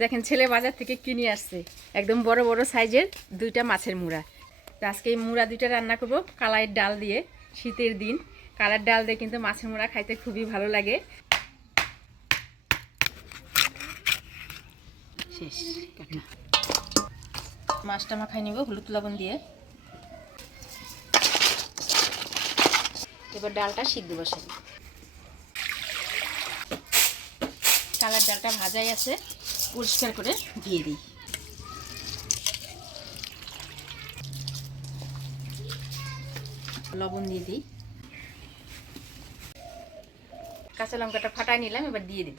দেখেন ছেলে বাজার থেকে কিনে আসছে একদম বড় বড় সাইজের দুইটা মাছের মুড়া। তো আজকে এই মুড়া দুইটা রান্না করব কালাইয়ের ডাল দিয়ে। শীতের দিন কালার ডাল দিয়ে কিন্তু মাছের মুড়া খাইতে খুবই ভালো লাগে। শেষ কাটা মাছটা মাখাই নিব হলুদ লবণ দিয়ে। এবার ডালটা সিদ্ধ বসাই। কালার ডালটা ভাজাই আছে, পরিষ্কার করে দিয়ে দিই। লবণ দিয়ে দিই, কাঁচা লঙ্কাটা ফাটাই নিলাম, এবার দিয়ে দিব।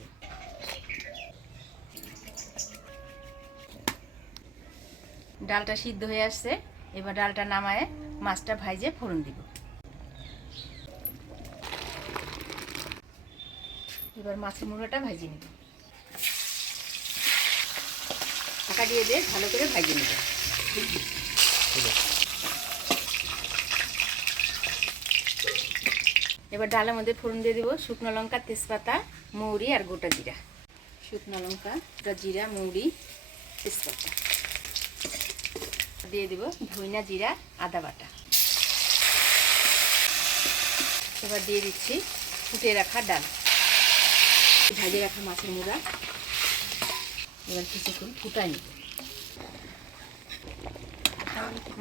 ডালটা সিদ্ধ হয়ে আসছে, এবার ডালটা নামায় মাছটা ভাইজে ফোড়ন দিব। এবার মাছের মুড়োটা ভাজিয়ে নিব, ঢাকা দিয়ে দিয়ে ভালো করে ভাজিয়ে নিব। এবার ডালের মধ্যে ফোড়ন দিয়ে দিব শুকনো লঙ্কা, তেজপাতা, মৌরি আর গোটা জিরা। শুকনো লঙ্কা, জিরা, মৌরি, তেজপাতা দিয়ে দিব, ধইনা জিরা, আদা বাটা। এবার দিয়ে দিচ্ছি ফুটে রাখা ডাল, ভাজে রাখা মাছের মুড়া। এবার কিছুক্ষণ ফুটাই নিব।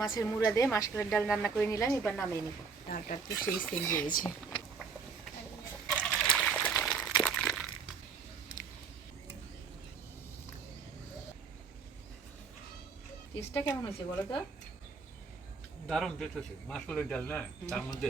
মাছের মুড়া দিয়ে মাসকলাইয়ের ডাল রান্না করে নিলাম, এবার নামিয়ে নিব। ডালটা একটু সেই সেল হয়েছে। টেস্টটা কেমন হয়েছে বলো তো? দারুণ টেস্ট হয়েছে, মাসকলাইয়ের ডাল না, তার মধ্যে